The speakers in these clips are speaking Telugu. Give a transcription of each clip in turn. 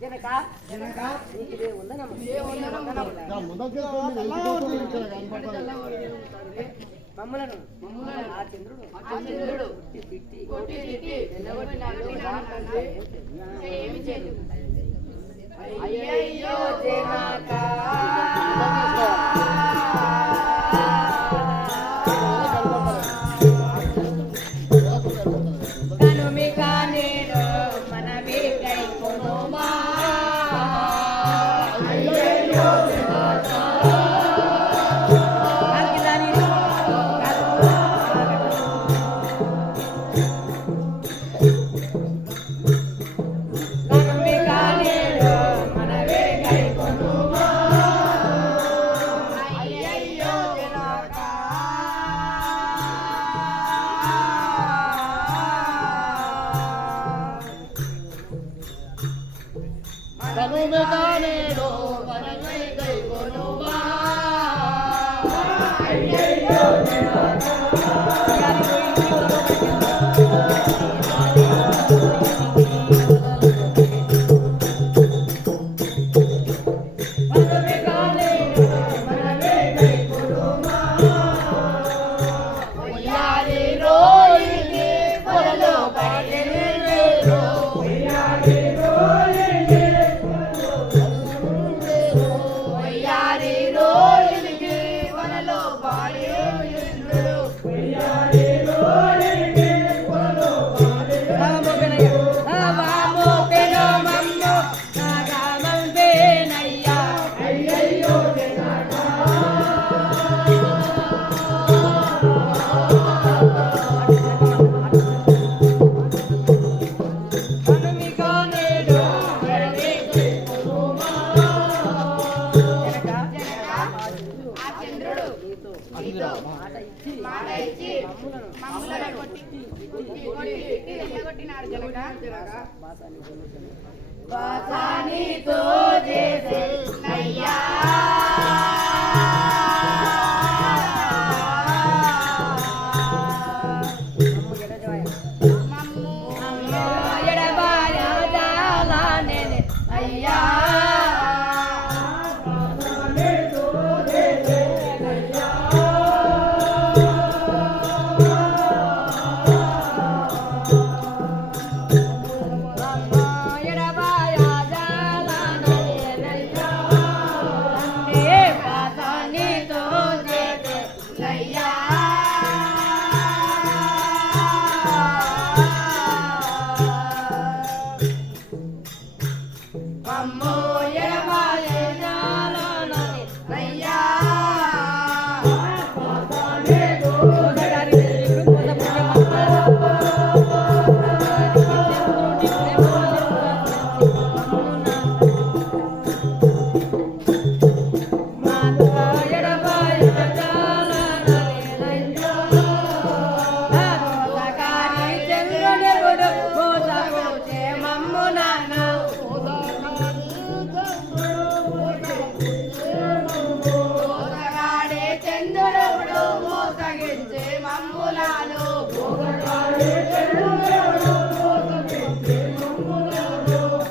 జనక జనక నీకు వందనము మమ్మలను ఆ చంద్రుడు తిట్టి అయ్యయ్యో జనక బాసానితో చేసే అయ్యా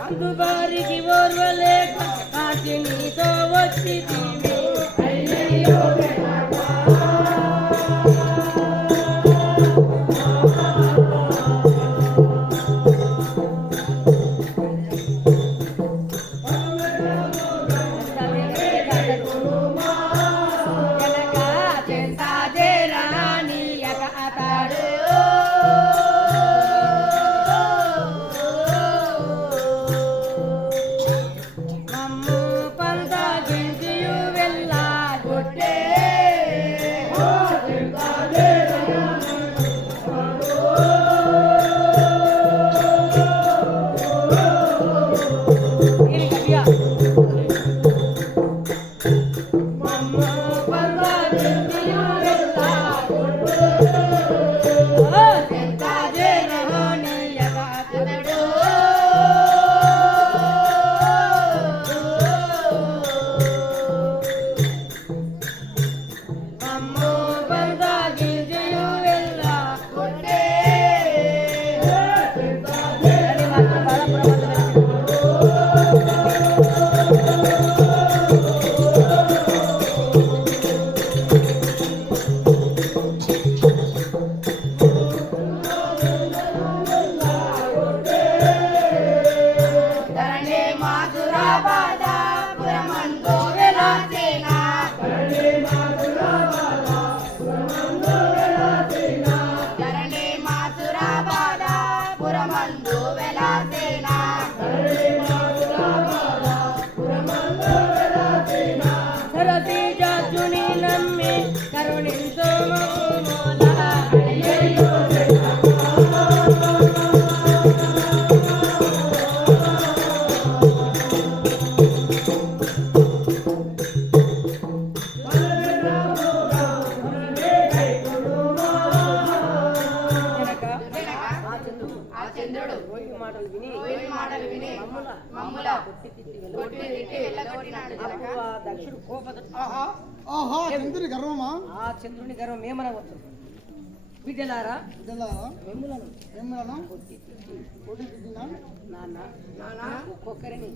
అందుబారికి ఓర్వలేక నీతో వచ్చి అయ్యయ్యో పంత గింజియు బాధ పురమందు వెలసేనా ధరణి మాసుర బాధ పురమందు వెలసేనా సరసి జాజుని నమ్మి కరుణించు మమ్ముల అయ్యయ్యో దక్షుడు చంద్రుని గర్వమా ఆ చంద్రుని గర్వం ఏమనవచ్చు విద్యలారా మిమ్ములను నాన్న ఒక్కొక్కరిని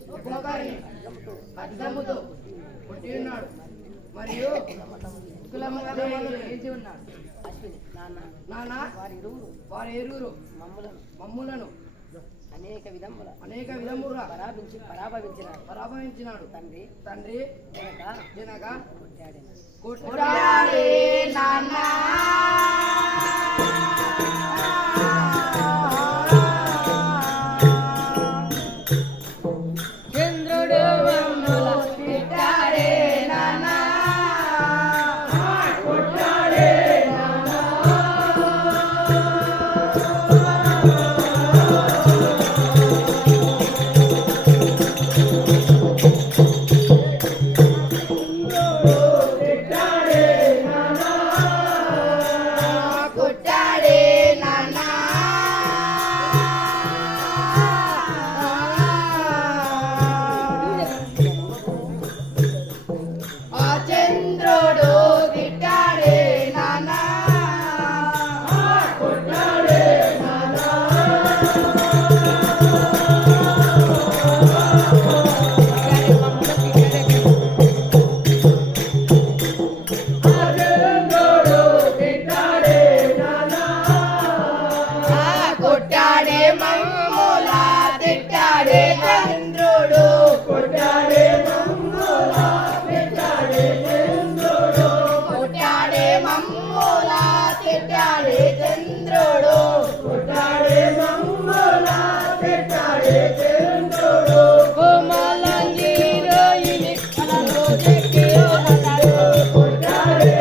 అద్దముతో కొట్టి ఉన్నాడు మరియు వేసి ఉన్నాడు. అశ్విని నాన్న వారి ఇరువురు మమ్ములను అనేక విధముగా పరాభవించినాడు తండ్రి జనక కొట్టాడే నాన్న చంద్రుడు మమ్ముల కొట్టాడే నాన్న కొట్టాడే చంద్రుడు తిట్టాడే నాన్న కొట్టాడే కొట్టాడే మమ్ముల తిట్టాడే చంద్రుడు కొట్టాడే కొట్టాడే మమ్ముల తిట్టాడే చంద్రుడు కోమలంగిరోయిని కలలో చెక్కియో నటడు కొట్టాడే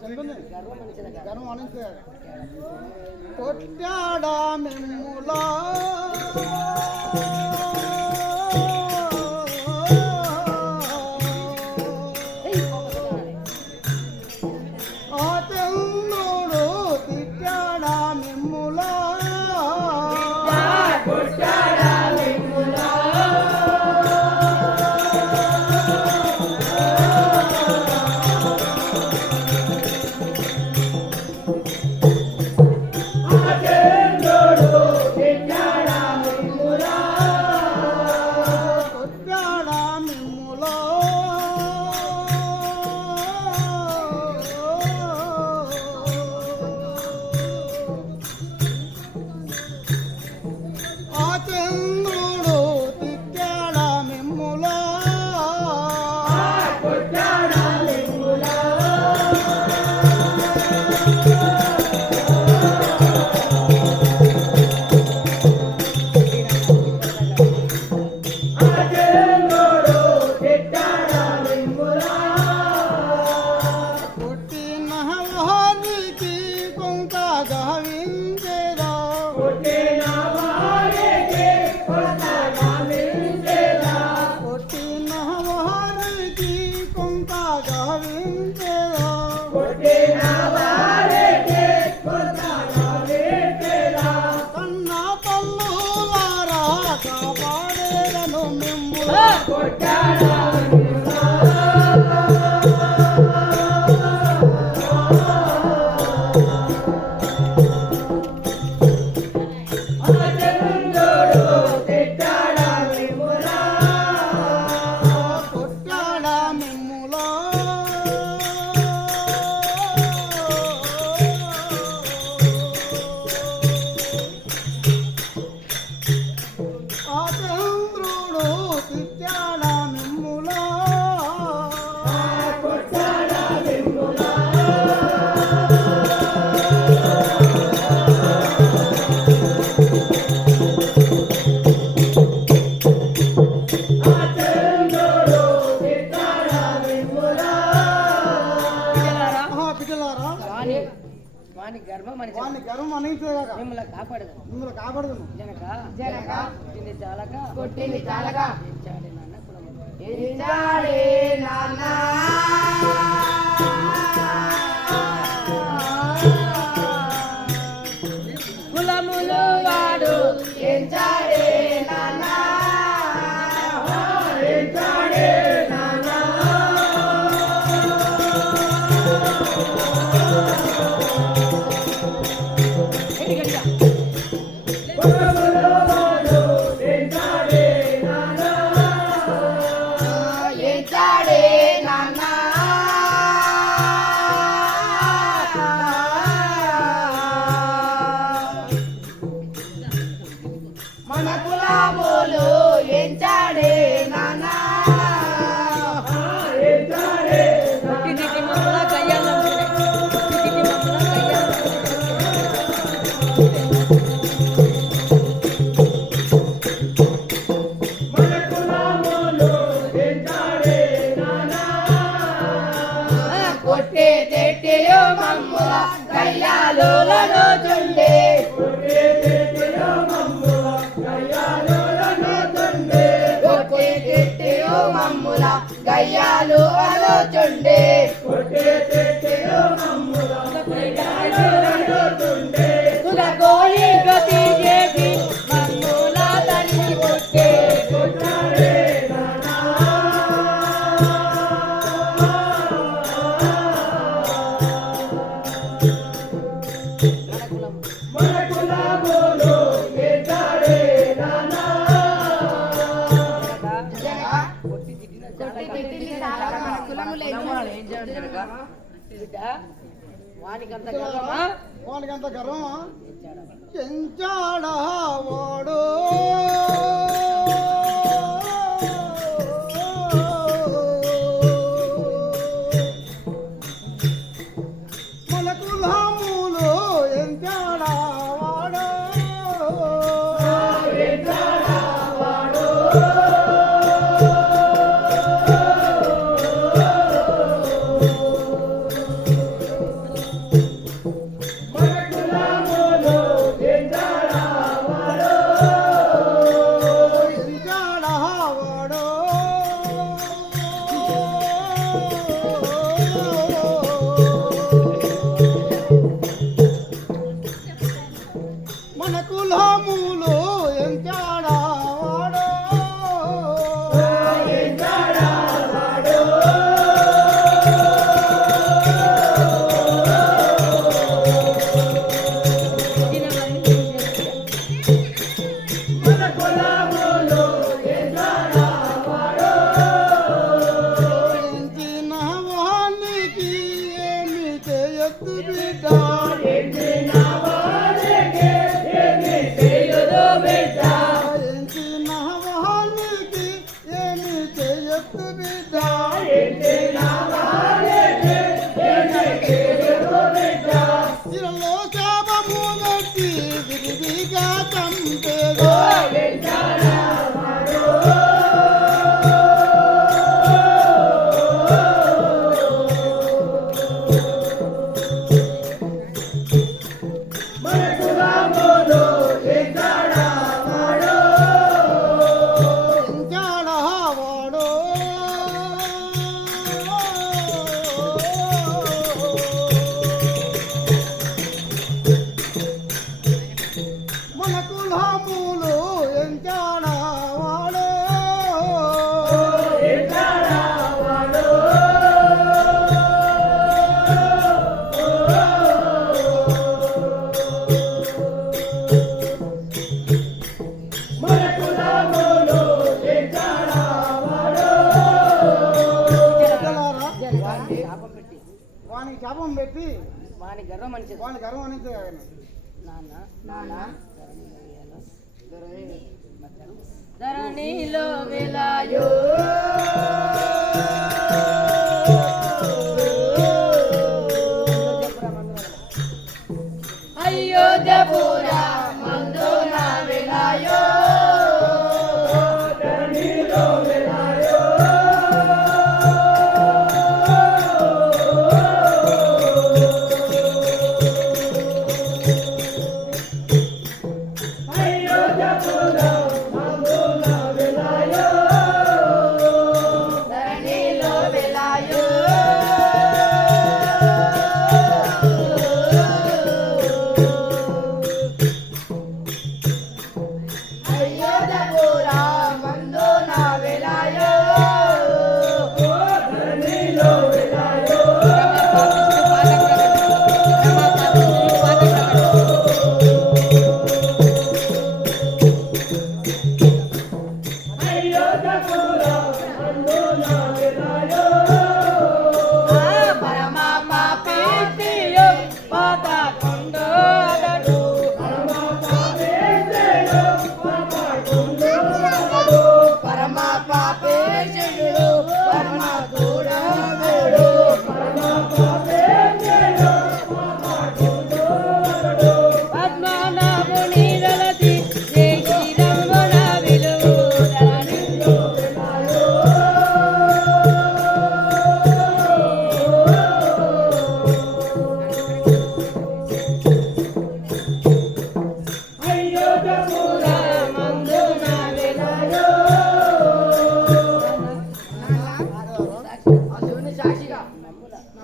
చంద్రుని గర్వం అనించాడు. కొట్టాడా మిమ్ములా ఆ చంద్రుడు తిట్టాడా మిమ్ములా కొట్టాడా మిమ్ములా చంద్రుడు తిట్టాడా మిమ్ములా తండ్రి వాని గర్భం అని వాని గర్వం అనించేగాక మిమ్మల్ని కాపాడదు మిమ్మల్ని కాపాడుదును జనక కొట్టింది చాలక ఎంచాడే నాన్న కులము ఎంచాడే నాన్న కులములు వాడు ఎంచాడే నాన్న ఎంచాడే నాన్న మన కులములు ఎంచాడే నానా ఎంచాడే తిట్టి మమ్మల కయ్యాల తిట్టి మమ్మల కయ్యాల మన కులములు ఎంచాడే నానా కొట్టే తెట్టెయో మమ్ముల కయ్యాలులను చుండే కొట్టే తెట్టెయో మమ్ముల కయ్యాలులను చుండే కొట్టే తెట్టెయో మమ్ముల కయ్యాలు అలోచుండే కొట్టే తెట్టెయో మమ్ముల కయ్యాలులను చుండే కుల గోలి గతి చేసి మమ్ముల తల్లి కొట్టే కొట్టాడే నానా మన కులములు ఎంచాడే నానా కొట్టి తిట్టిన చాలక కులములు ఏం చేయాలి జనక బిడ్డ వానికంత గర్వమా వానికంత గర్వమా ఎంచాడా వాడు మన కులములు ఎంచాడా వాడు ఎంచాడా వాడు మన కులములు ఎంచాడా వాడు ఎంచాడా వాడు మన కులములు ఎంచాడా వాడు ఎంచాడా వాడు మన కులములు ఎంచాడా వాడు ఎంచిన వానికి ఏమి చేయొద్దు బిడ్డ ఎంచిన వానికి ఏమి చేయదు బిడ్డ ఎంచిన వానికి ఏమి చేయొద్దు బిడ్డ ఎంచిన వానికి ఏమి చేయదు బిడ్డ శిరలో శాపము పెట్టి విరివిగా చంపేదో ఎంచాడా వాడు మన కులములు ఎంచాడా వాడు ఎంచాడా వాడు మన కులములు ఎంచాడా వాడు ఎంచాడా వాడు మన కులములు ఎంచాడా వాడు శాపం పెట్టి వానికి శాపం పెట్టి వాని గర్వం అని చెప్పి వాని గర్వం అనించే నాన్న ధరణిలో విలాయో అయోధ్యపుర మందున విలాయో ధరణిలో విలాయో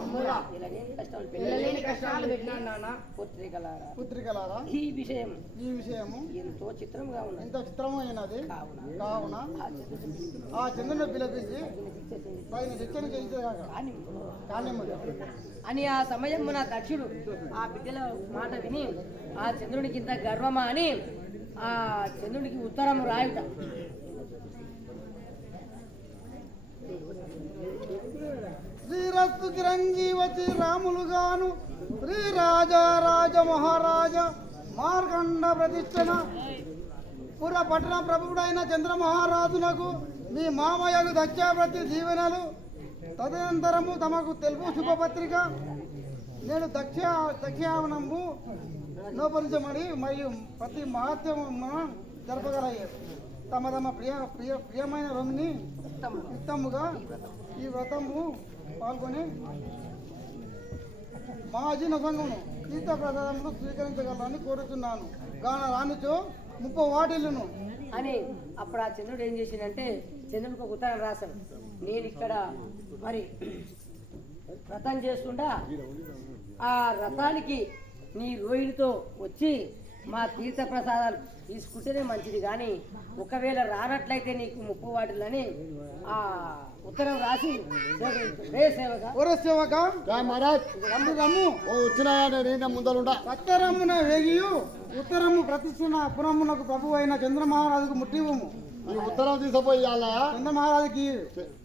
అమ్ములా ఇలా లేని కష్టాలు పిల్లలేని కష్టాలు పెట్టినాడు నాన్న. పుత్రికలారా పుత్రికలారా ఈ విషయం ఈ విషయము ఎంతో చిత్రంగా ఉన్నది ఎంత చిత్రమైనది కావున ఆ చంద్రుడు ఆ చంద్రుని పిలిపించి శిక్ష తగిన శిక్షణ చేయించగాక కానీ కానిమ్మది అని ఆ సమయమున దక్షుడు ఆ బిడ్డల మాట విని ఆ చంద్రునికి ఇంత గర్వమా అని ఆ చంద్రునికి ఉత్తరం రాయుట. శ్రీరస్తు చిరంజీవతి రాములుగాను శ్రీ రాజా రాజ మహారాజ మార్కండ ప్రతిష్టన పుర పట్టణ ప్రభుడైన చంద్రమహారాజునకు మీ మామయ్యకు దక్షాపతి దీవెనలు. తదనంతరము తమకు తెలుపు శుభపత్రిక నేను దక్షావనంబు నోపరించమని మరియు ప్రతి మహత్యము జరపగలయ్యారు. తమ తమ ప్రియమైన రమిని యుక్తముగా ఈ వ్రతము పాల్గొని మా అజీన సంఘమును తీర్థ ప్రసాదమును స్వీకరించగలరని కోరుతున్నాను. గాన రానిచో 30 వాటిల్లును అని అప్పుడు ఆ చంద్రుడు ఏం చేసిందంటే చంద్రుడికి ఒక ఉత్తరం రాశాడు. నేను ఇక్కడ మరి వ్రతం చేస్తుండా ఆ వ్రతానికి నీ రోహిణితో వచ్చి మా తీర్థ ప్రసాదాలు తీసుకుంటేనే మంచిది, కానీ ఒకవేళ రానట్లయితే నీకు 30 వాటిలని ఆ ఉత్తరం రాసి సేవక మహారాజ్ రమ్ము రమ్ము వచ్చిన ముందరుండా సత్యరమ్మున వేగియు ఉత్తరము ప్రతిష్ఠిన పురమునకు ప్రభు అయిన చంద్రమహారాజుకు ముట్టివ్వము. ఈ ఉత్తరం తీసుకుపోయి ఇవ్వాలా చంద్రమహారాజుకి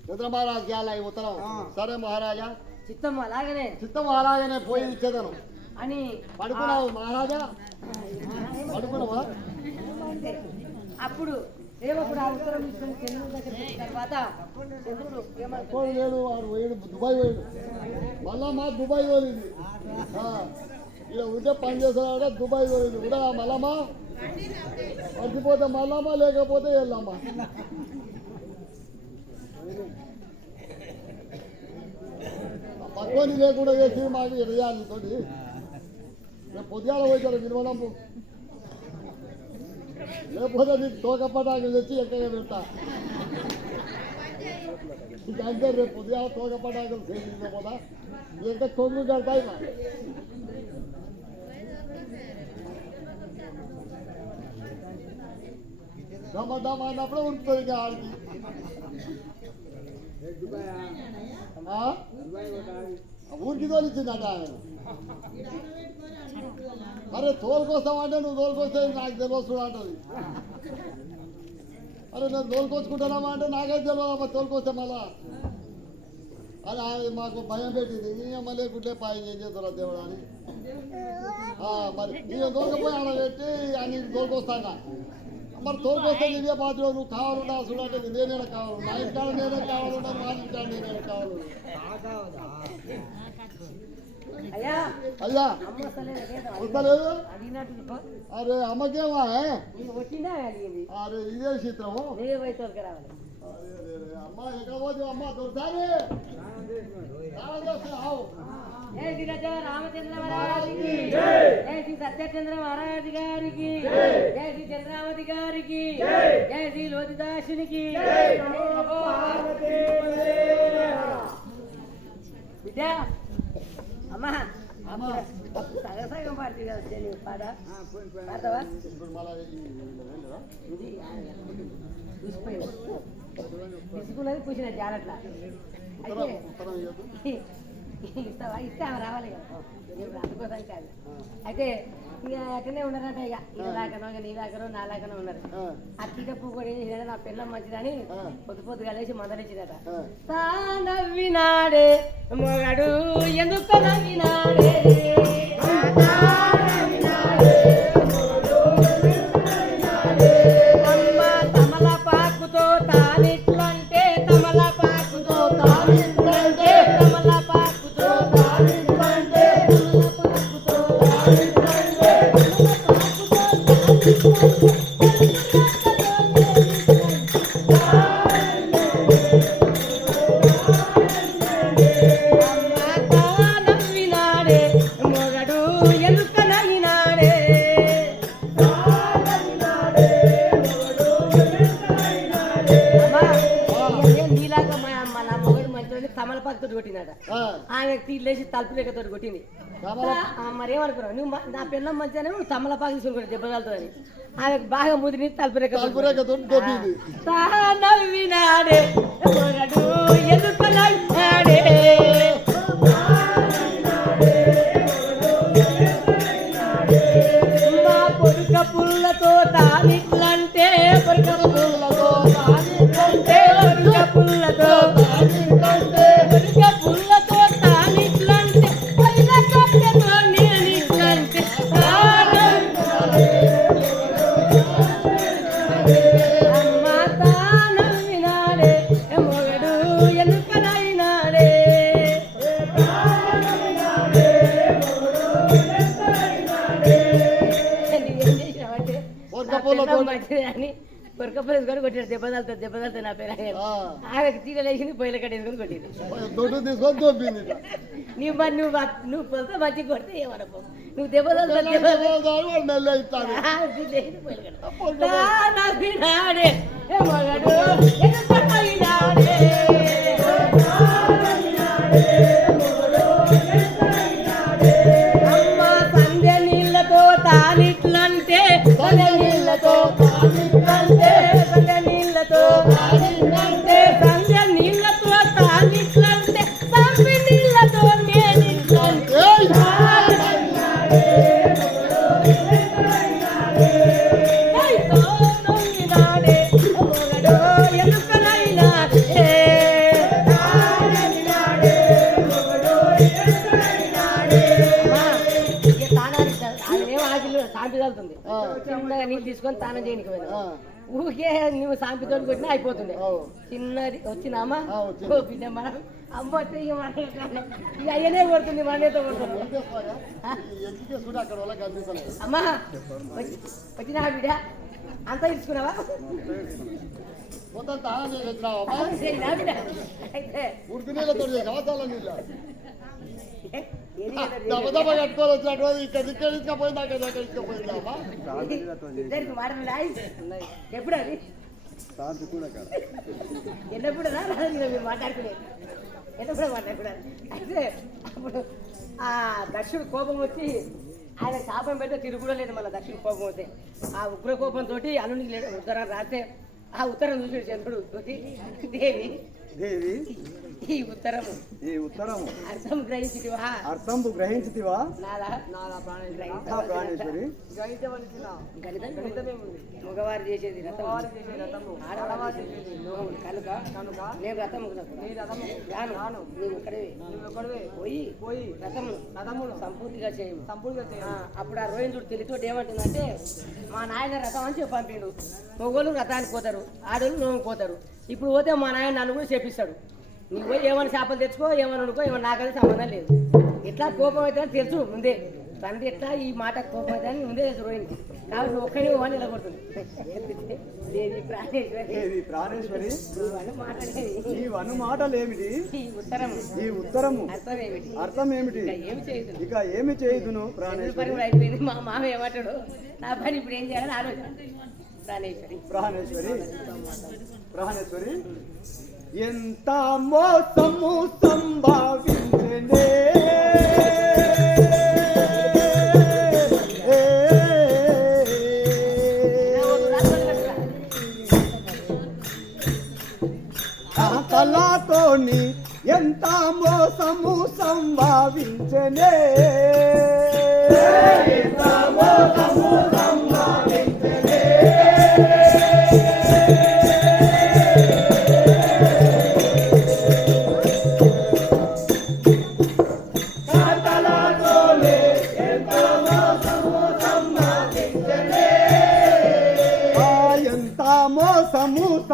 చంద్రమహారాజు ఇవ్వాలా ఈ ఉత్తరం? సరే మహారాజా, చిత్తం అలాగనే చిత్తం అలాగనే పోయి ఇచ్చేదను. అని పడుకున్నావు మహారాజా? పడుకున్నావా? అప్పుడు సేవకుడు ఆ ఉత్తరం తీసుకుని చంద్రుడి దగ్గర పెట్టిన తర్వాత చంద్రుడు ఏమంటాడు, లేడు, వాడు పోయాడు, దుబాయ్ పోయాడు. మళ్ళా మా దుబాయ్ పోయింది. ఇలా ఉంటే పని చేస్తున్నాడు, దుబాయ్ పోయింది కూడా. మళ్ళమ్మా పడిపోతే మళ్ళమ్మా, లేకపోతే వెళ్ళమ్మా. పక్కోని లేకుండా చేసి మాకు ఎడయాలి తోటి. రేపు పొద్దుగాల పోయితారు వినవడంపు, లేకపోతే నీకు తోకపటాకులు తెచ్చి ఎక్కగా పెడతా. ఇంకా అంతే, రేపు పొద్దుగాల తోకపటాకులు చేసిపోతా, ఇంకా కొమ్ము కడతాయి. దమ్మ అన్నప్పుడు ఉంటుంది ఇంకా ఆడికి. ఊరికి తోలిచ్చిందట ఆయన. అరే తోలుకొస్తామంటే నువ్వు తోలుకొస్తే నాకు తెలియదు అంటది. అరే నేను తోలుకొచ్చుకుంటానమ్మా అంటే నాకైతే తెలియదమ్మా తోలుకొస్తే మళ్ళా. అది మాకు భయం పెట్టింది. అమ్మ లేకుంటే పాయం ఏం చేస్తారా దేవుడు అని. మరి నేను తోలుకపోయి ఆడ పెట్టి అని తోలుకొస్తాగా. మరి తోలుకొస్తే నీవే బాధ్యుడు, నువ్వు కావాలన్నా చూడంటే నేనే కావాలి. నా ఇంటికాడ నేనే కావాలన్నా, మా ఇంటికాడ నేనే కావాలి. అయ్యా అయ్యా అమ్మ వస్తలేదు. అడిగినట్టు అరే అమ్మకేమా? వచ్చిందా అడిగింది, అరే ఇదే చిత్రము. నేనే పోయి తోలుకు రావాలి. అమ్మ ఎక్కడ పోతే అమ్మ దొరుకుతానే. జై శ్రీ రాజా రామచంద్ర మహారాజుకి, జై శ్రీ సత్యచంద్ర మహారాజు గారికి, జై శ్రీ చంద్రావతి గారికి, జై శ్రీ లోతిదాసునికి. బిడ్డ అమ్మా సగం పార్టీ కదా పాట పాడతావా? తీసుకున్నది కూర్చున్నా జాలట్లా. అయితే ఇస్తావా? ఇస్తే ఆమె రావాలి కదా, అందుకోసం కాదు. అయితే ఇక అక్కడనే ఉన్నారట. ఇక ఇది దాకనో ఇక నీ దాకనో నా దాకనో ఉన్నారు. ఆ తీటప్పు కూడా ఏం చేసినా నా పిల్లం మంచిదని పొద్దు కలిసి మొదలెచ్చినట. తా నవ్వినాడే మొగడు ఎందుకు నవ్వినాడే, అమ్మ తమలపాకుతో తానిట్లంటే, తమలపాకుతో తానిట్లంటే, తమలపాకుతో తానిట్లంటే, తమలపాకుతో తానిట్లంటే, అమ్మ తా నవ్వినాడే లేచి తలుపు లేకతో కొట్టింది మరేమనుకున్నావు నువ్వు నా పిల్లం మంచిగానే నువ్వు తమలపాకు తీసుకుని దెబ్బతాలుతుందని ఆమెకు బాగా ముదిరి తలుపు తలుపురేఖతో దొబ్బింది. నవ్వినాడే ఎదుర్కొన్నాడే మా పొరుక పుల్లతో తానిట్లంటే పొరుక పుల్లతో తానిట్లంటే పొరుక పుల్లతో తానిట్లంటే పొరుక పుల్లతో తానిట్లంటే పైన కట్టెతో నేనిట్లంటే అమ్మ తానవినాడే మొగడు ఎన్నుకనైనాడే అని కొరకపల్లి వేసుకొని కొట్టాడు దెబ్బతాలతో నా పేరు ఆమెకు తీగ లేచింది పొయ్యిల కట్ట వేసుకొని కొట్టింది దొడ్డు తీసుకొని దొబ్బింది. నువ్వు మరి నువ్వు పొలతో మంచిగా కొడితే ఏమనపో నువ్వు దెబ్బతాలతో నెల్లు ఇస్తాను. నవ్వినాడే మగడు ఎన్నుకనైనాడే అమ్మ సంధ్య నీళ్ళతో తానిట్లంటే సంధ్య నీళ్ళతో తానిట్లంటే సంధ్య నీళ్ళతో తానిట్లంటే సంధ్య నీళ్ళతో తానిట్లంటే సంధ్య నీళ్ళతో నేనిట్లంటే నవ్వినాడే మొగడు ఎన్నుకనైనాడే సాంపి చల్లుతుంది చిన్నగా నీళ్ళు తీసుకొని స్నానం చేయడానికి పోయినా ఊరికే నువ్వు సాంపితో కొట్టినా అయిపోతుంది చిన్నది వచ్చినామా బిడ్డ మనం అమ్మ వస్తే ఇక మన ఇక అయ్యనే కొడుతుంది మనతో కొడుతుంది అమ్మా వచ్చినా బిడ్డ అంతా తీసుకున్నావా మొత్తం తాళం చేసి వచ్చినావా? సరేనా బిడ్డ అయితే ఉడికి నీళ్ళతో కవచాల నీళ్ళ ఏది దెబ్బ దెబ్బ కట్టుకొని వచ్చినటువంటి ఇక్కడ తీసుకపోయింది అక్కడ తీసుకుపోయిందామా? ఇద్దరికి మాటలు రాయి ఎప్పుడు అది ఎన్నప్పుడు మీరు మాట్లాడుకునేది ఎన్నప్పుడు మాట్లాడుకున్నారు అయితే అప్పుడు ఆ దక్షుడు కోపం వచ్చి ఆయన శాపం పెడితే తిరుగుకూడా లేదు మళ్ళీ దక్షుడు కోపం వస్తే ఆ ఉగ్ర కోపంతో అల్లునికి ఉత్తరం రాస్తే ఆ ఉత్తరం చూసి చంద్రుడు దేవి దేవి ఈ ఉత్తరము అర్థం గ్రహించితివా నాలా ప్రాణేశ్వరి మగవారు చేసేది రథము ఆడవారు చేసేది లోహము కనుక నేను రథము రాను నీవు ఒక్కడే పోయి రథమును సంపూర్తిగా చేయము అప్పుడు ఆ రోహిందుడు తెలితోటి ఏమంటుందంటే మా నాయన రథం అని చెప్పి పంపిండు మొగోళ్ళు రథానికి పోతారు ఆడోళ్ళు నోము పోతారు ఇప్పుడు పోతే మా నాయన నన్ను కూడా చేపిస్తాడు నువ్వు పోయి ఏమైనా చేపలు తెచ్చుకో ఏమైనా అనుకో ఏమైనా నాకైతే సంబంధం లేదు ఎట్లా కోపం అయితే తెలుసు ముందే తండ్రి ఎట్లా ఈ మాట కోపం అయితే అని ముందే తెలుసు రోహిణి కాబట్టి ఒక్కనే అని నిలబడుతుంది దేవి ప్రాణేశ్వరి మాట్లాడేది నీవను మాటలేమిటి ఈ ఉత్తరము అర్థం ఏమిటి ఇక ఏమి చేయుదును ప్రాణేశ్వరి పని కూడా అయిపోయింది మా మామ ఏమంటాడు నా పని ఇప్పుడు ఏం చేయాలని ఆలోచన ప్రాణేశ్వరి ఎంత మోసము సంభావించనే కళతోని ఎంత మోసము సంభావించనే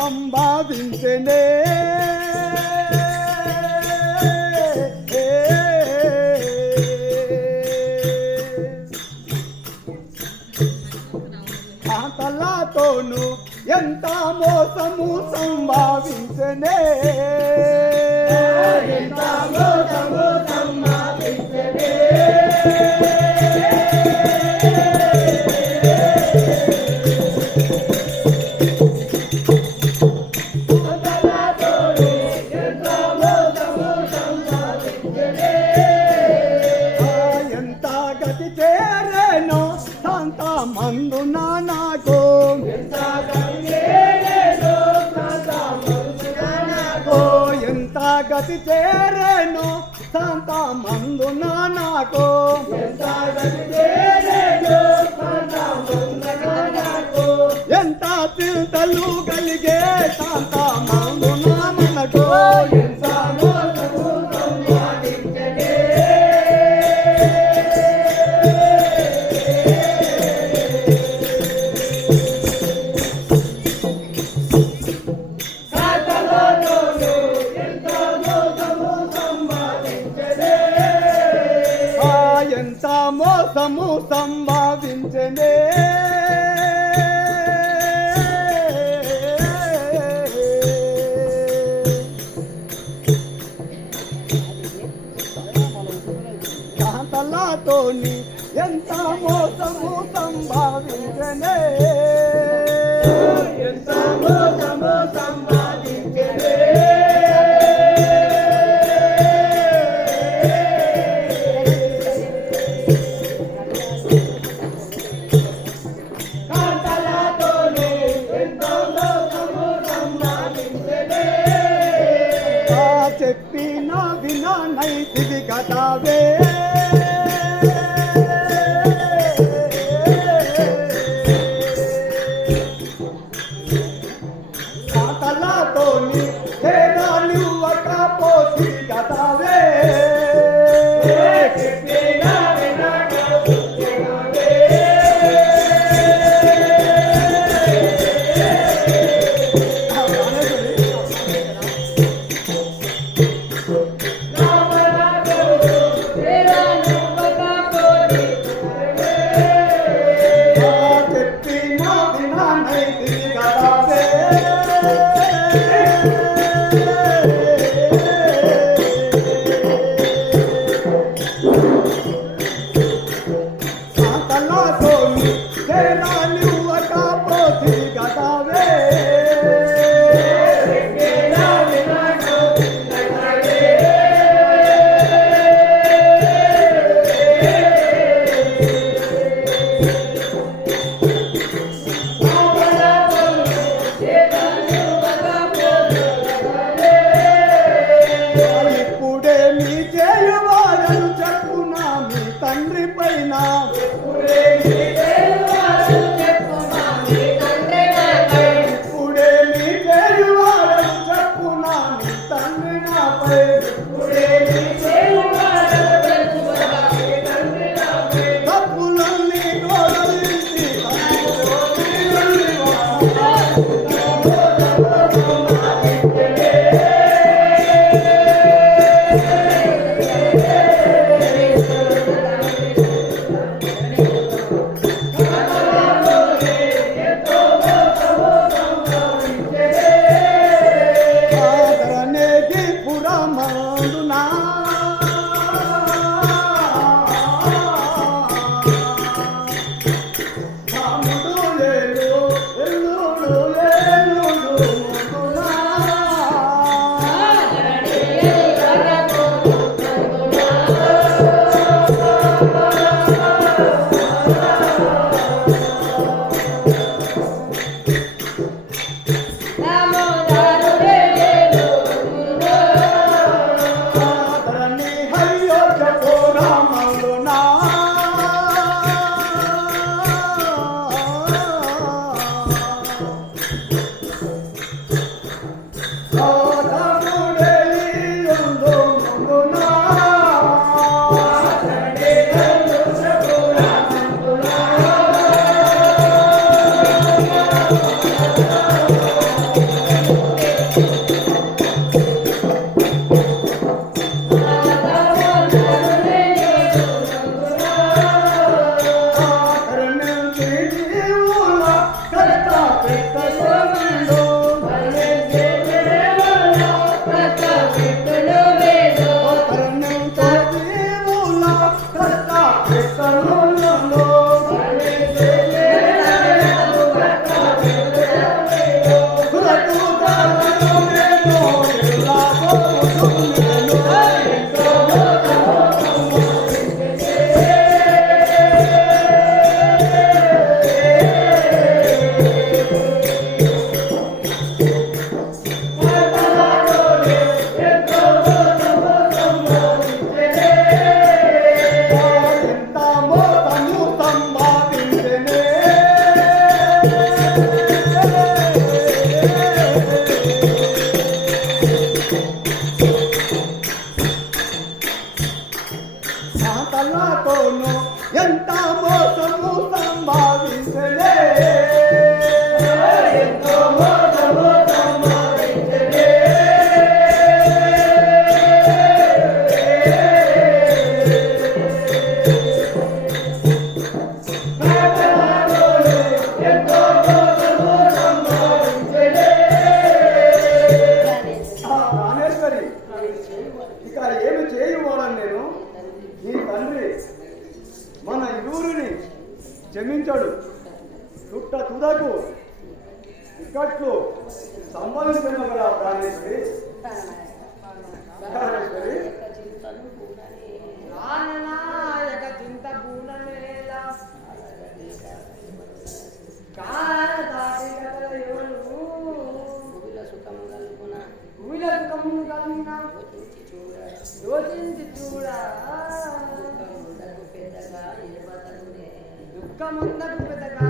సంభావించనే తలతోను ఎంత మోసము సంభావించనే ఎంత మోసము సంభావించనే ఎంత మోసము సంభావించనే నాకు ఎంత చింతలు కలిగే శాంత మందునా మనకు ఎంత మోసము సంభావించనే కాంతలతోని ఎంత మోసము సంభావించనే ఎంత మోసము సంభావించనే చెప్పిన వినా నైతికి కథవే కాతలతోని తేడాలు ఒక పోసి కథవే చెప్పిన వినా ఇప్పుడే మీ చేయవాడను చెప్పునా మీ మాటలతోను ఎంత మోసము సంభావించలే ఎంతో మోసము సంభావించలే ఎంతో మోసము సంభావించలే. రామేశ్వరి, ఇక ఏమి చేయువాడని నేను నీ తండ్రి మన ఇరువురిని క్షమించాడు. చుట్ట తుదకు ఇక్కట్లు సంబంధించిన కదా ప్రాణేశ్వరి. ప్రాణేశ్వరి ప్రాణనాయక చింత పూర్ణమేళ యోచించి చూడ దుఃఖముందకు పెద్దగా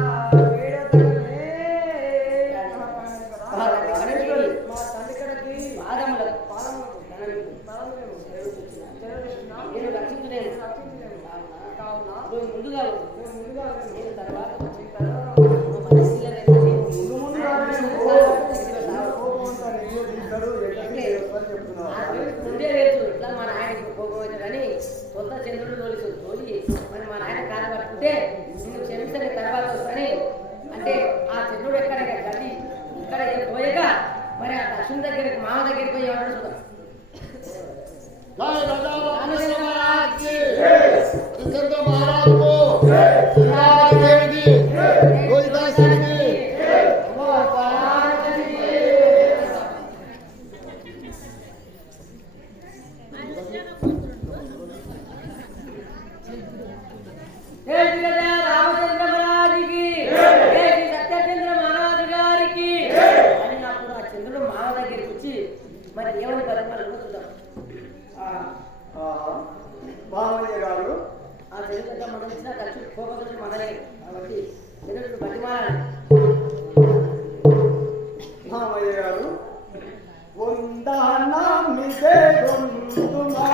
వేడతగనే మా తల్లి కడకి నేను రక్షించలేను కావున ముందుగా నేను తర్వాత ముందే లేదు ఇట్లా మా నాయనకి పోకపోతే కానీ కొత్త చంద్రుడు తోలి మరి మా నాయన కాలు పట్టుకుంటే నేను క్షమించని తర్వాత వస్తాని అంటే ఆ చంద్రుడు ఎక్కడ గది ఇక్కడ పోయాక మరి ఆ దక్షిణ దగ్గరికి మామ దగ్గరికి పోయి ఎవరు చూద్దాం. जय राजा रामचंद्र महाराज की रामचंद्र महाराज को श्रीराम देवी की रोहिदास की రామచంద్ర మహారాజుకి సత్యచంద్ర మహారాజు గారికి అని అప్పుడు ఆ చంద్రుడు మామ దగ్గరికి వచ్చి మరి ఏమని పరిమాణాలు చూద్దాం. మామయ్య గారు ఆ చంద్రుడు మనం ఇచ్చిన ఖర్చు పోకపోతే మనలే కాబట్టి చంద్రుడు బతిమాలాలి. మామయ్య గారు వందనా మిదే గొంతుమా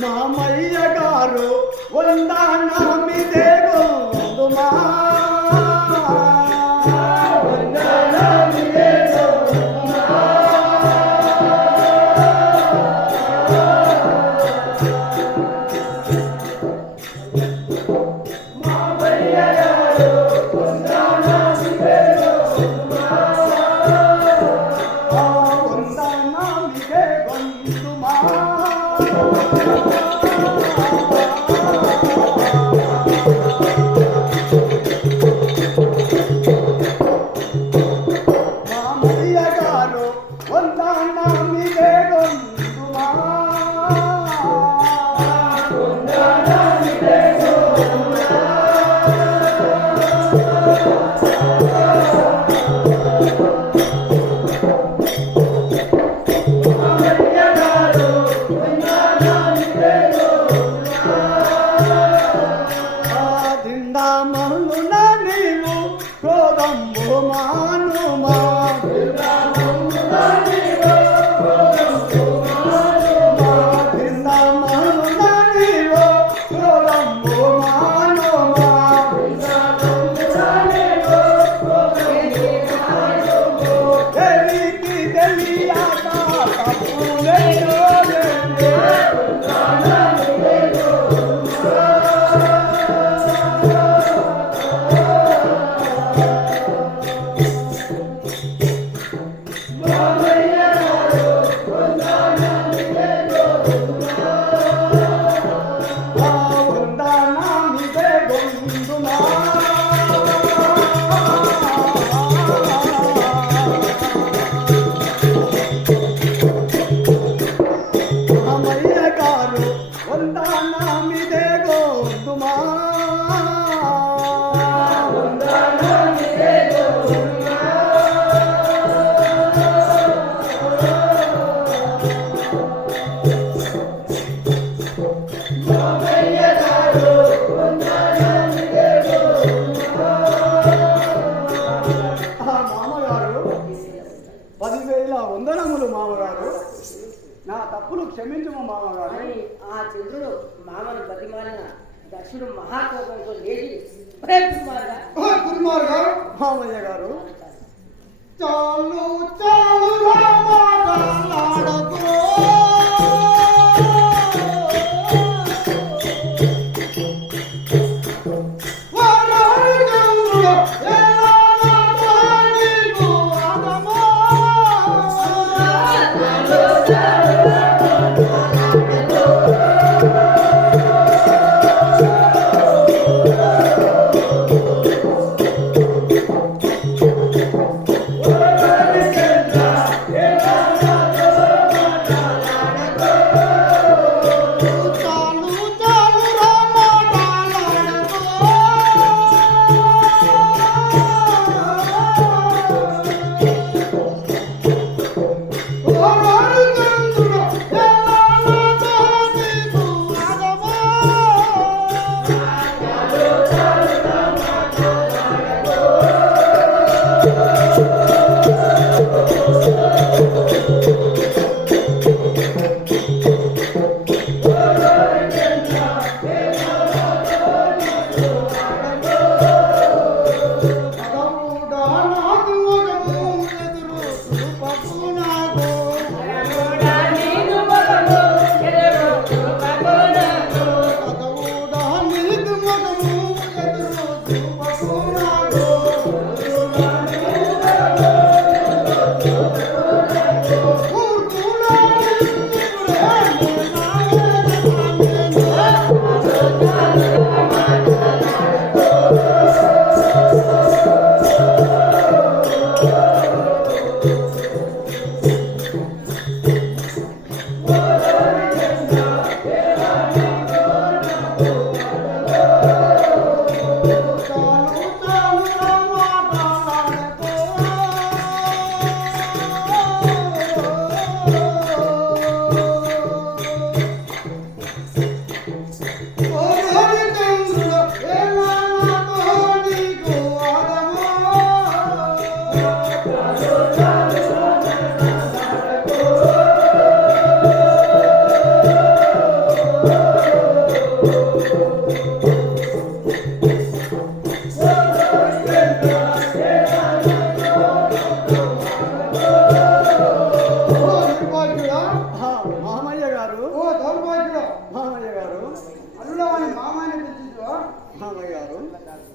మామయ్య గారు వందనా మిదే గొంతుమా వందనా మిదే గొంతుమా వందనములు మామగారు. నా తప్పులు క్షమించము మామగారు. అని ఆ చంద్రుడు మామను బతిమాలిన దక్షుడు మహాకోపంతో లేచి "ఒరే కుమారుడా, కుమార్ గారు మామయ్య గారు చాలు చాలు రామాడకు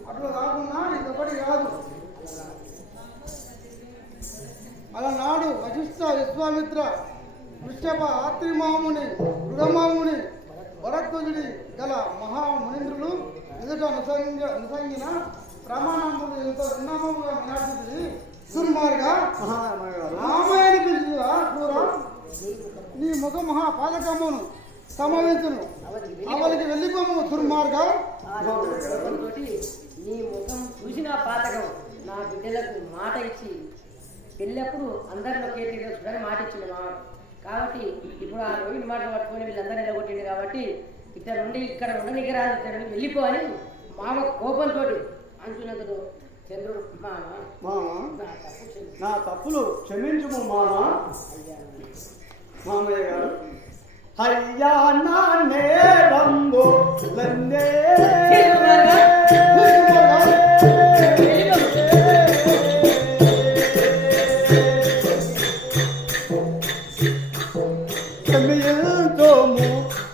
అట్లా కాకుండా ఇదొకటి కాదు. అలనాడు వశిష్ఠ విశ్వామిత్ర వృషభ ఆత్రిమాముని మృగమాముని భరద్వజుడి గల మహామునింద్రులు ఎదుట నిసంగిన ప్రమాణములు ఎంతో విన్నమముగా వినాల్సింది. దుర్మార్గా రామాయణ పిలిచివా క్రూరా, నీ ముఖ మహాపాదకమును సమవించును అవలికి వెళ్ళిపోము దుర్మార్గ. నీ ముఖం చూసిన పాతకం నా బిడ్డలకు మాట ఇచ్చి పెళ్ళప్పుడు అందరిలో కేటీగా చూడని మాట ఇచ్చింది మా కాబట్టి ఇప్పుడు ఆ రోహిణి మాట పట్టుకొని వీళ్ళందరూ నిలబొట్టింది కాబట్టి ఇక్కడ నుండి ఇక్కడ ఉండనికి రాదు, ఇక్కడ నుండి వెళ్ళిపోవాలి మామ కోపంతో అంటున్నందుకు చంద్రుడు నా తప్పులు క్షమించుము మామ. మామయ్య గారు అయ్యా నాన్నే రంగు లందే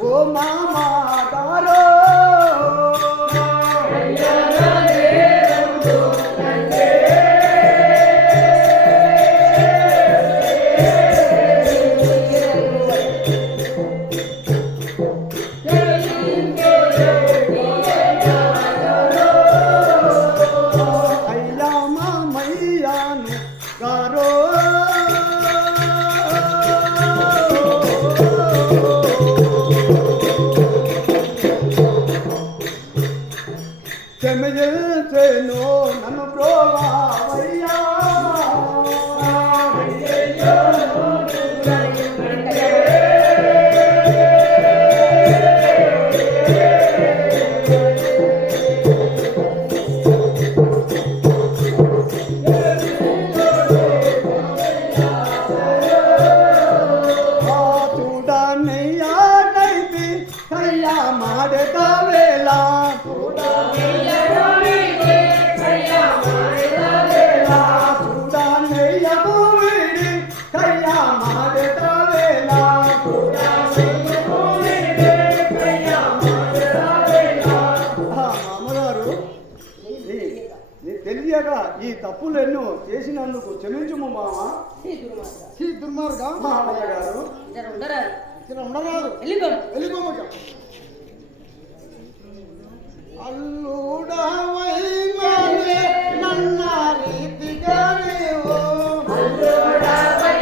ఓ మామా గారో చెమజేను నన్ను ప్రోవయ్యా తెలియక ఈ తప్పులు ఎన్నో చేసినందుకు క్షమించుము మామ. దుర్మార్గ మామయ్య గారు ఉండరాదు వెళ్ళిపోమక అల్లుడవైనానే నన్న రీతిగా నీవు అల్లుడవైనానే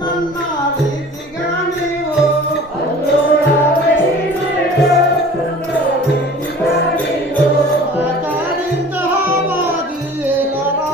నన్న రీతిగా నీవు ఆచరించవాది ఏలరా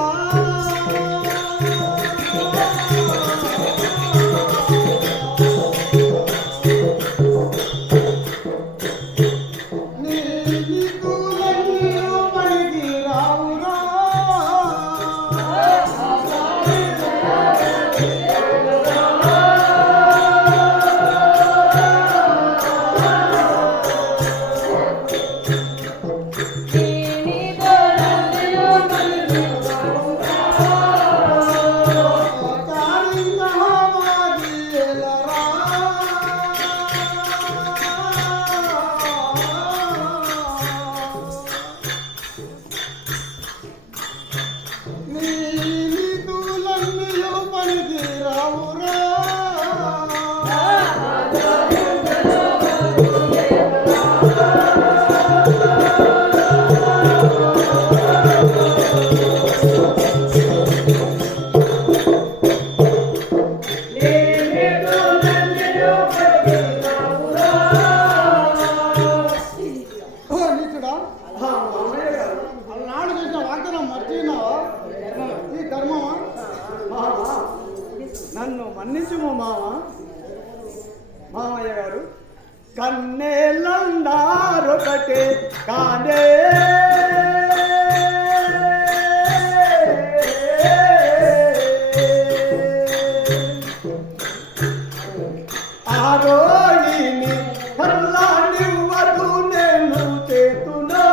నన్ను మన్నించుము మామ. మామయ్య గారు కన్నేళ్ళందారొకటే కానే ఆరోయిని కల్లానివ్వదు నేను చేతులో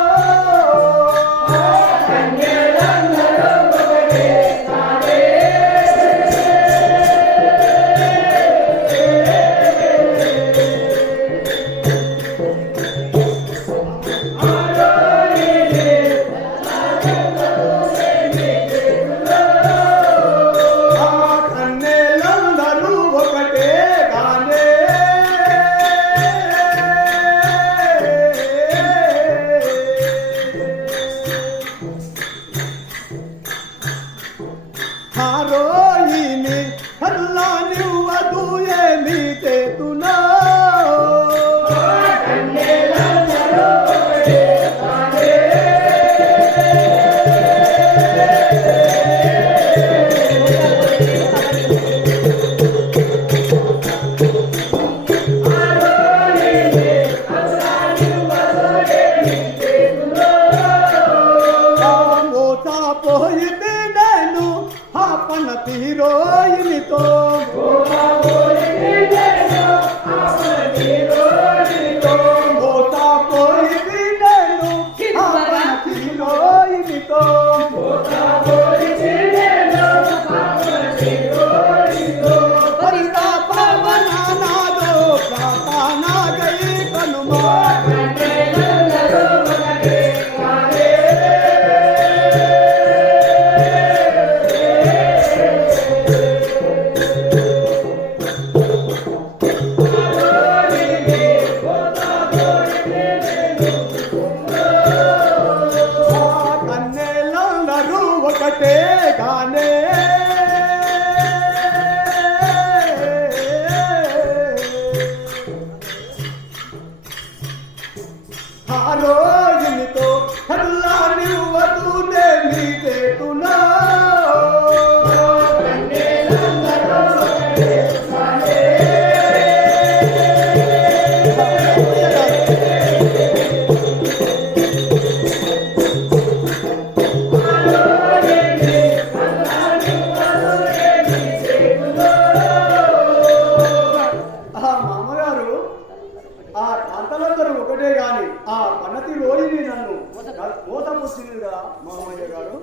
ఆరోయిని కల్లానివ్వదు ఏమి చేతులో పోయింది నేను ఆపన తీరోయినితో మోతా పోయింది నేను ఆపన తీరోయినితో పరితాపవనానాదో ప్రాపానాగై కనుమా ఒకటే గానే ఆరోజునితో కల్లానివ్వదు నీ చేతులో ఆ కాంతలందరూ ఒకటే గాని ఆ పన్నతి రోహిణి నన్ను మోసపుచ్చిందిగా మామయ్య గారు.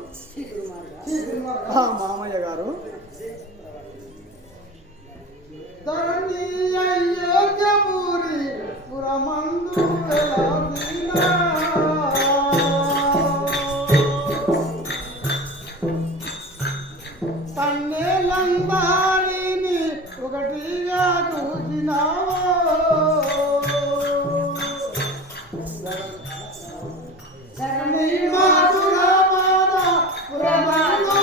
మామయ్య గారు ధరణి అయోధ్యపురి పురా పురమందు వెలసిన తన్నేలందారిని ఒకటిగా చూసినావో నీ మాధుర పాద పురమందు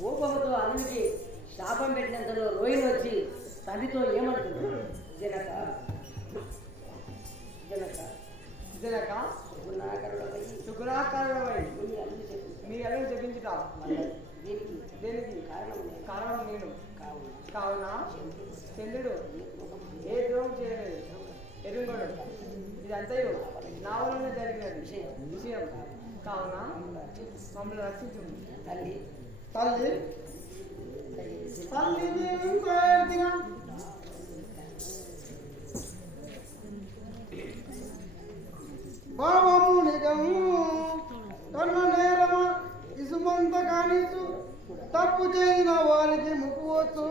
కోపంతో అన్నిటికీ శాపం పెట్టినంతలో రోహిణి వచ్చి తండ్రితో ఏమంటుంది? జనక జనక జనక శుక్రాకారుడమై మీ అల్లని చెప్పించుట దేనికి కారణం నేను కావున చంద్రుడు ఏ ద్రోహం చేయలేదు ఎరుంగడు ఇదంతయు నా వలన జరిగినది విషయం కావున మమ్మల్ని రక్షించుంది తల్లి తల్లి భావమునిగము కన్న నేరమ ఇసుమంత కానీసు తప్పు చేసిన వారికి ముక్కువచ్చు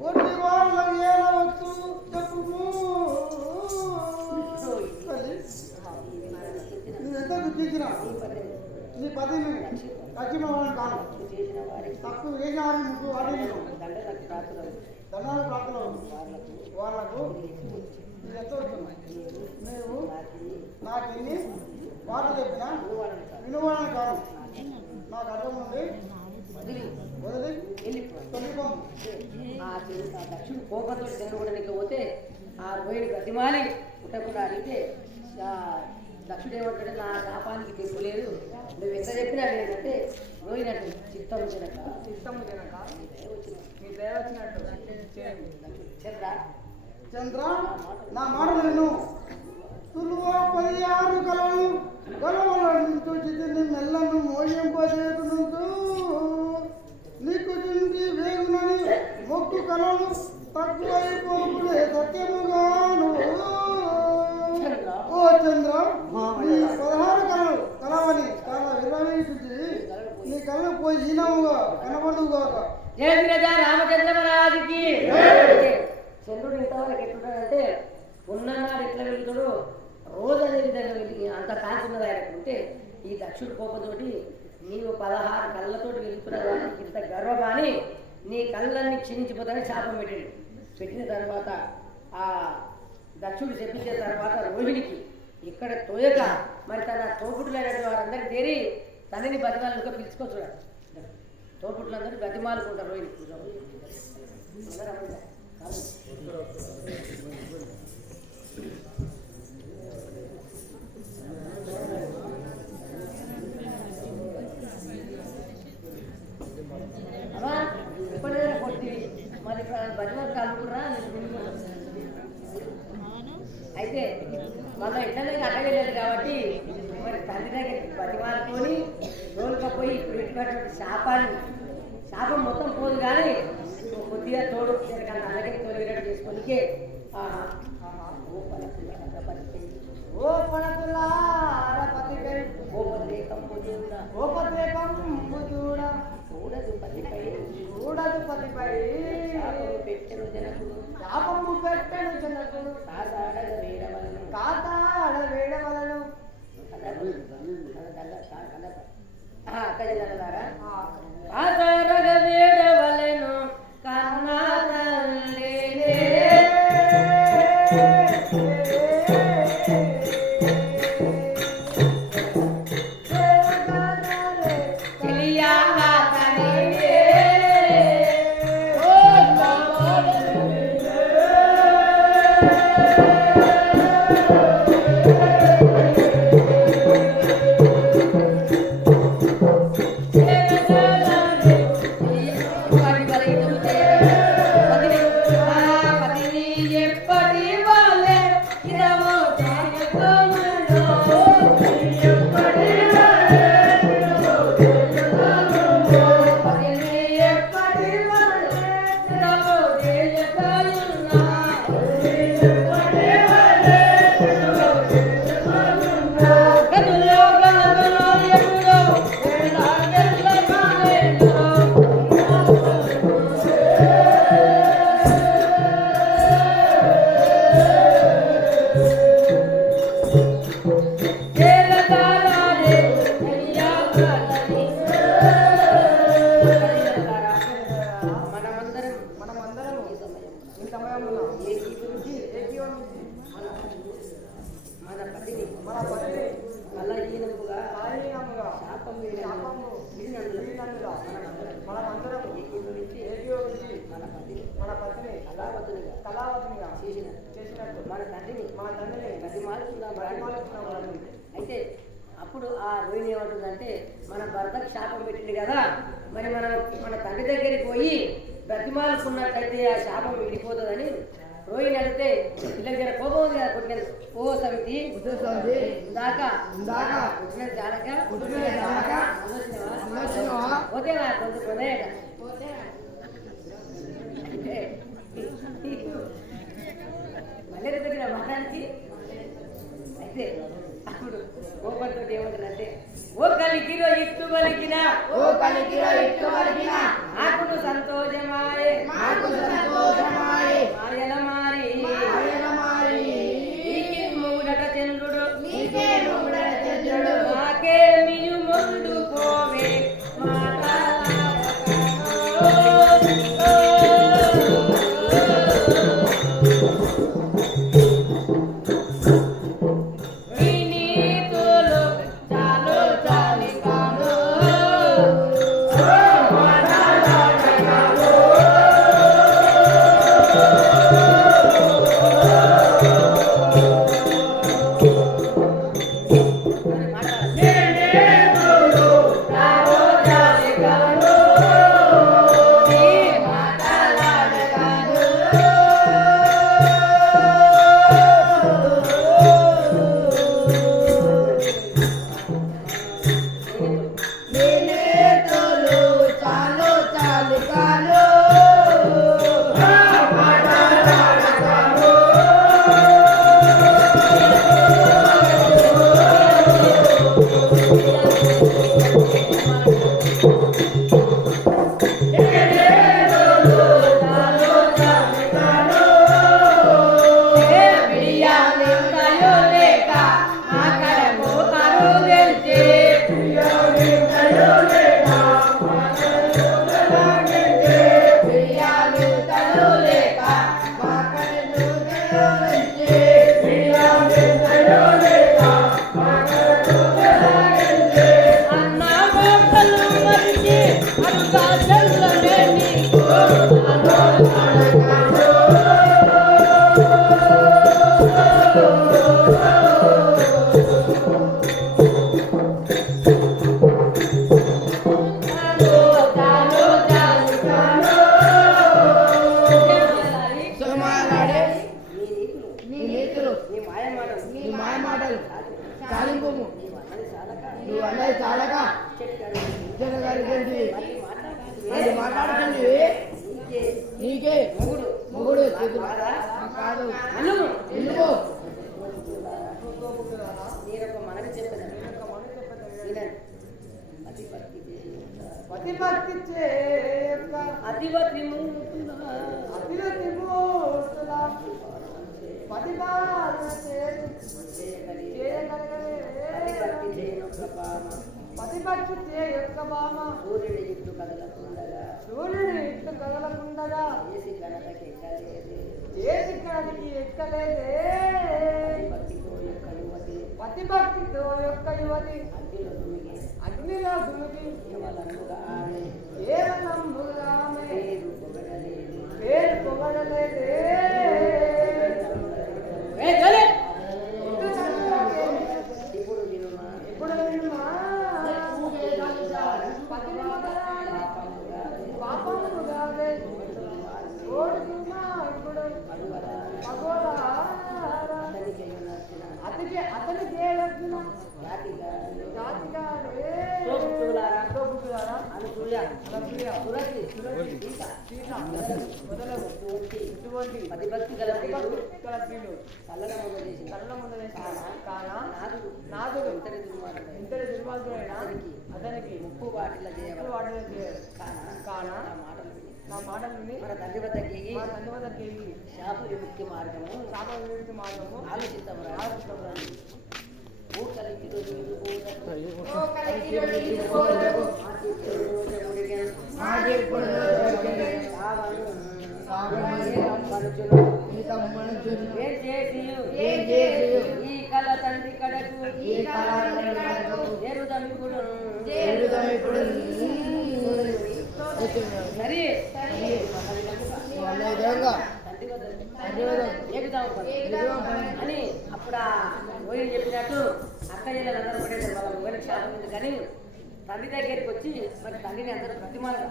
ఒట్టి వాళ్ళ ఏలవచ్చు చెప్పుము నువ్వెంత దుఃఖించిన నీ పదిని ఖచ్చితంగా కాను తప్పు చేసిన వారిని ముక్కు వాడి దండాలు ప్రార్థన వాళ్ళకు ఇది ఎంత అవుతుంది నువ్వు నాకు ఎన్ని వార్త చెప్పినా వినువాడని కాదు నాకు అర్థం ఉంది వదిలి తొలిపోం దక్షుడు కోపంతో తిరగడానికి పోతే ఆ రోహిణి ప్రతిమాలి పుట్టకుండా అడిగితే దక్షుడు ఏమంటాడు? నా శాపానికి తెప్పు లేదు, నువ్వు ఎంత చెప్పినా లేదంటే రోహిణి అంటే చిత్తము తినక మీ దయ వచ్చినట్టు చంద్ర చంద్ర నా మాట నేను తులువ 16 కలలు గొలవలంటూ చితిని మెల్లను మోయింపజేతునుంటూ నీకు చింటి వేగునని మొక్కు కలలు తక్కువైపోకునే సత్యముగాను ఓ చంద్ర నీ 16 కలలు కలవని చాలా విరమించి నీ కళ్ళకు పోయి ఈనముగా కనబడుగా జయ రామచంద్ర మహారాజుకి. చంద్రుడు ఇంతవరకు ఎట్లుంటాడంటే ఉన్ననాడు ఎట్లా వెళ్తాడు రోజు అదే విధంగా వెళ్ళి అంత కాల్చున్నది ఆయనకుంటే ఈ దక్షుడు కోపతోటి నీవు 16 కళ్ళతోటి వెళ్తున్నదా ఇంత గర్వగాని నీ కళ్ళన్నీ క్షీణించిపోతానని శాపం పెట్టిన తర్వాత ఆ దక్షుడు చెప్పించిన తర్వాత రోహిణికి ఇక్కడ తోయక మరి తన తోపుటులైనటువంటి వారందరికీ చేరి తనని బతిమాలుగా పిలుచుకోవచ్చున్నాడు. తోపుట్లందరూ బతిమాలుకుంటారు రోహిణి. అమ్మా ఎప్పుడైనా కొట్టి మరి బతిమాలు కాలుకురా అయితే మళ్ళీ ఇట్లనే అడగలేదు కాబట్టి మరి తల్లి దగ్గర బతిమాలుకొని తోలుకపోయి ఇప్పుడు ఇటువంటి శాపం మొత్తం పోదు కానీ కొద్దిగా తోడు అలాగే తోలినట్టు చేసుకోనికే ఓ పనతులా అరపతిపై కంబుదూడ చూడదు పతిపై పెట్టెను పెట్టెను జనకుడు శాపము పెట్టెను జనకుడు కాసాడ వేడవలను కాతాడ వేడవలను అక్కడ కాసాడగ వేడవలను కన్నా తల్లినే అయితే అప్పుడు ఆ రోహిణి ఏమంటుందంటే మన భర్తకు శాపం పెట్టింది కదా మరి మనం మన తండ్రి దగ్గరికి పోయి బ్రతిమాలుకున్నట్లయితే ఆ శాపం విడిపోతుందని రోహిణి అడిగితే ఇలా జర కోపం ఉంది కదా కొట్టిన ఓ సమితి ఇందాక పోతే కొంచెం పొదయట మళ్ళీ దగ్గర మహానికి అయితే అప్పుడు కోపంతో ఏమంటారంటే ఓ కలికిరో ఇట్టు పలికినా ఆకును సంతోషమాయే మాయల మారి నీకే మూడట చంద్రుడు నాకే మియు ముందు పోవే నీ మాయ నీ మాయ మాటలు చాలింపు అన్నది చాలక నువ్వు అన్నది చాలగా అది మాట్లాడుతుంది నీకే మొగుడు కాదు ఎందుకు నేనొక మనవి చెప్పాను పతిభక్తి అతివతి పతిభక్తి యొక్క భామ సూర్యుడి ఇట్లు కదలకుండగా చేసి గణకి ఎక్కలేదే పతిభక్తితో యొక్క యువతి అగ్నిలో దుమికి కేవలంబుగా ఆమె పేరు పొగడలేదే ఇప్పుడు వినుమా పాపము కాదే ఓడుతున్నా ఇప్పుడు అతనికి ఏ లక్షణ పతిభక్తి గల స్త్రీలు కళ్ళ ముందు నాదుడు ఇంతటి దుర్మార్గుడైన అతనికి ముప్పు వాటిలో చేయాలి కానా నా మాటలు విని మన తండ్రి వద్దకి శాప విముక్తి మార్గము ఆలోచిస్తాము ఈ కళ తండ్రి కడకు సరే అని అప్పుడు ఓయి చెప్పినట్టు అక్క అందరూ పడేది వాళ్ళ మొగలికి శాపం ఉంది కానీ తండ్రి దగ్గరికి వచ్చి మరి తండ్రిని అందరూ ప్రతిమాలుగా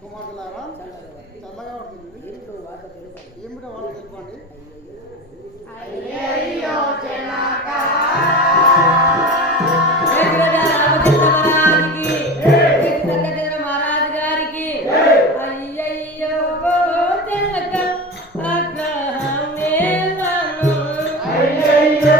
కుమారులారా చల్లగా ఉంటుంది ఏమిటో వాళ్ళు తెలుపండి మహారాజు గారికి అయ్యయ్యో అగ్రహమేలను అయ్యయ్యో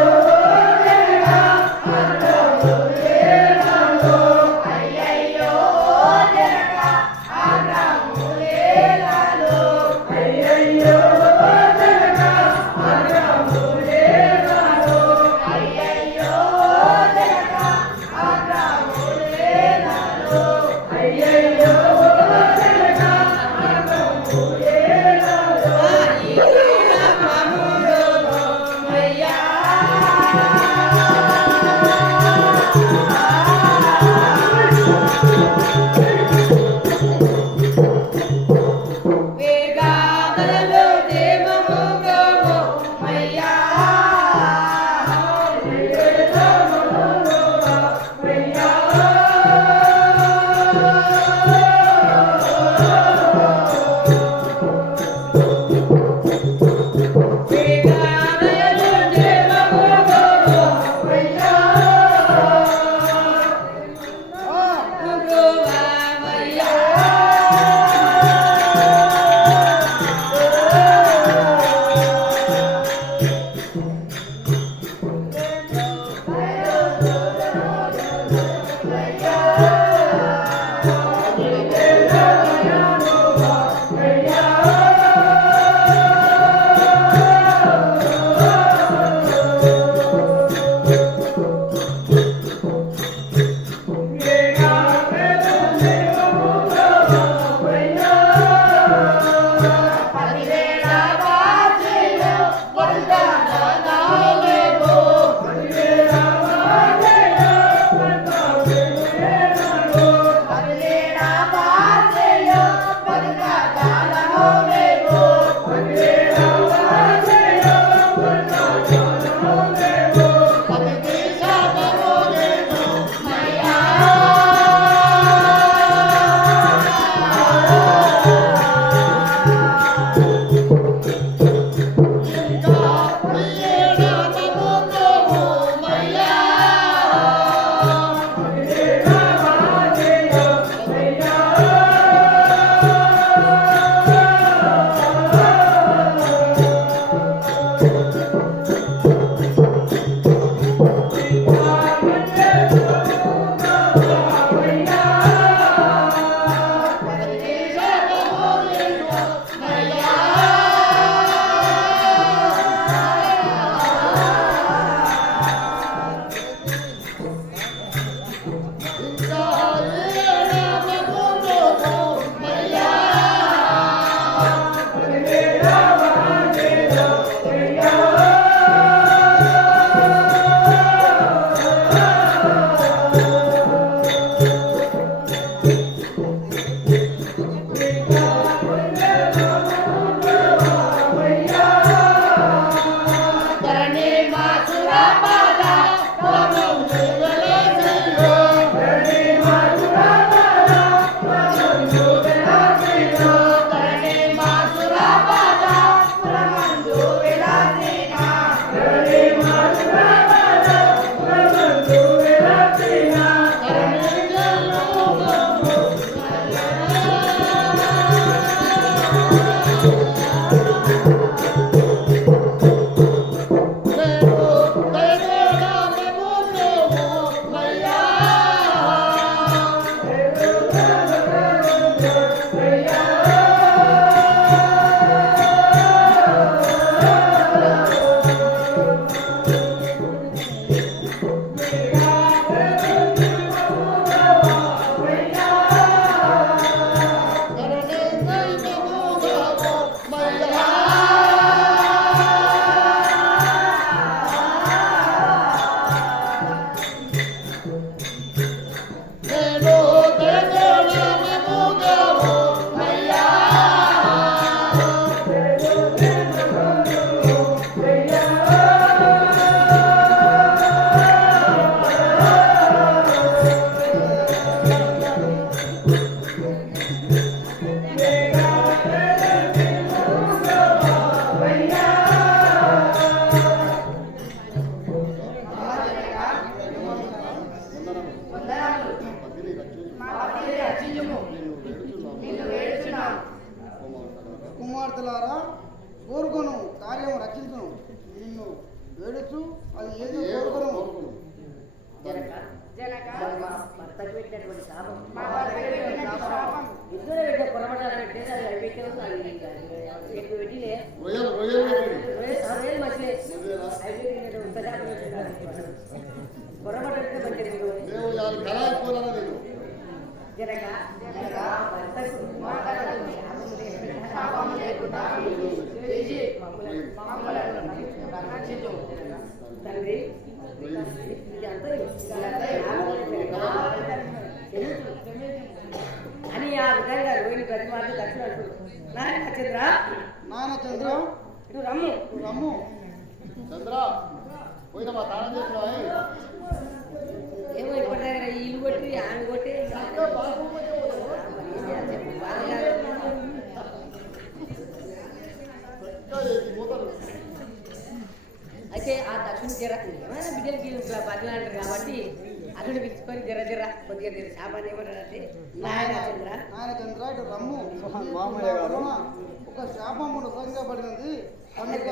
జనక మరి మా భర్తకు పెట్టినటువంటి శాపం మా భర్తకు పెట్టిన శాపం. ఇద్దరు పెట్టే పొరపడాలు పెట్టేది అది పెట్టేది ఎక్కువ పెట్టిలే రొయ్యలు రొయ్యలు పెట్టిండు. రొయ్యలు మంచిదే పొరపడితే మంచిది మేము ఇవాళ కళాయి పోరాలా నేను జనక భర్తకు మా భర్తకు శాపం లేకుండా చేసి మమ్మలను రక్షించు. తండ్రి అని ఆ విధంగా రోహిణి ప్రతి మాట దక్షిణ నారాయణ చంద్ర నాయన చంద్ర ఇటు రమ్ము రమ్ము. చంద్ర పోయినా మా తాళం చేసిన ఏమో ఇప్పటిదాకా ఈ ఇల్లు కొట్టి ఆమె కొట్టి అయితే ఆ దక్షిణ జర ఏమైనా బిడ్డలకి బదులు అంటారు కాబట్టి అతను పిలుచుకొని జర జర కొద్దిగా జర సామాన్య ఏమన్నారంటే నారాయణ చంద్ర నాయన చంద్ర ఇటు రమ్ము. మామయ్య గారు. ఒక శాపము సంగపడినది కనుక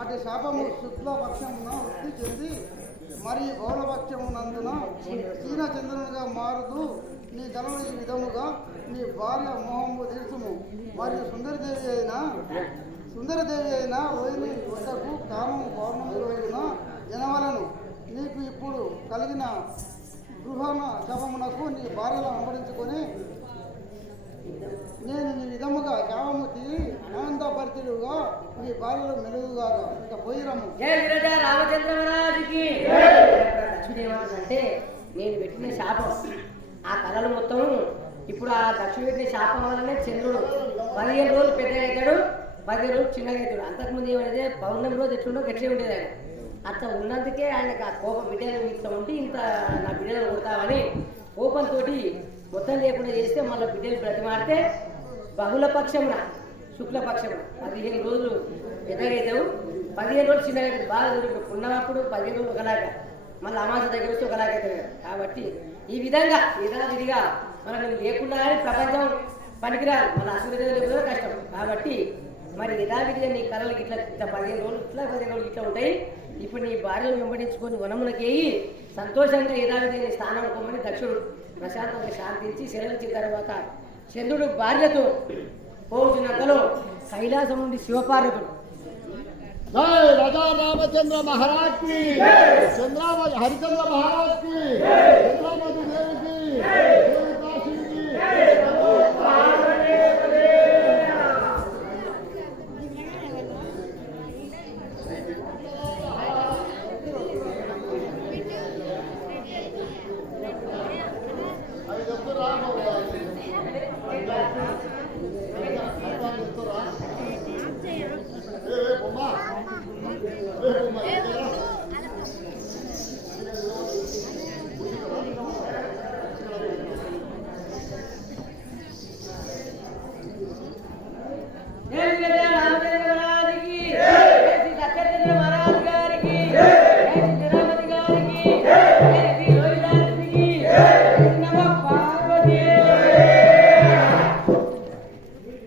అటు శాపము శుక్లపక్షమున వృద్ధి చెంది మరి బౌలపక్షమునందున చంద్రునిగా మారుతూ నీ ధనము ఈ విధముగా నీ భార్య మోహము తీర్చుము. మరియు సుందరదేవి అయిన రోహిణి వద్దకు కామము పౌర్ణమి రోజున జనవలను నీకు ఇప్పుడు కలిగిన గృహణ శవమునకు నీ భార్యను వెంబడించుకొని నేను నీ విధముగా కామము తీరి ఆనందపరితుడుగా నీ భార్యలు మెలుగుగా ఇక పోయిరము. జయ విరజ రామచంద్ర మహారాజుకి దక్షిణేమంటే నేను పెట్టిన శాపం ఆ కళలు మొత్తం ఇప్పుడు ఆ దక్షిణ పెట్టిన శాపం వల్లనే చంద్రుడు 15 రోజులు పెద్దగా అవుతాడు, 10 రోజులు చిన్నగా అవుతాడు. అంతకుముందు ఏమైతే పౌర్ణమి రోజు ఎట్లుండో గట్లే ఉండేది ఆయన. అట్లా ఉన్నందుకే ఆయనకు ఆ కోపం బిడ్డలు ఇట్లా ఉంటే ఇంత నా బిడ్డలు కొడతామని కోపంతో మొత్తం లేకుండా చేస్తే మళ్ళీ బిడ్డలు బ్రతిమాడితే బహుళపక్షమున శుక్లపక్షమున 15 రోజులు పెద్దగా అవుతావు, 15 రోజులు చిన్నగా అవుతాడు. బాగా దొరికి ఉన్నప్పుడు 15 రోజులు ఒకలాగా, మళ్ళీ అమాస దగ్గర వచ్చి ఒకలాగా అవుతాడు కదా. కాబట్టి ఈ విధంగా యథావిధిగా మనకు లేకుండా కానీ ప్రపంచం పనికిరాదు, మన అసలు లేకపోతే కష్టం. కాబట్టి మరి యథావిధిగా నీ కళలకు ఇట్లా ఇట్లా 15 రోజులు ఇట్లా 15 రోజులు ఇట్లా ఉంటాయి. ఇప్పుడు నీ భార్యను వెంబడించుకొని వనమునకేయి సంతోషంగా యథావిధిగా నీ స్థానం కొమ్మని దక్షుడు ప్రశాంతంగా శాంతించి సెలవించిన తర్వాత చంద్రుడు భార్యతో పోతున్నంతలో కైలాసం నుండి శివపార్వతుడు जय राजा रामचंद्र महाराज की, हरिचंद्र महाराज की,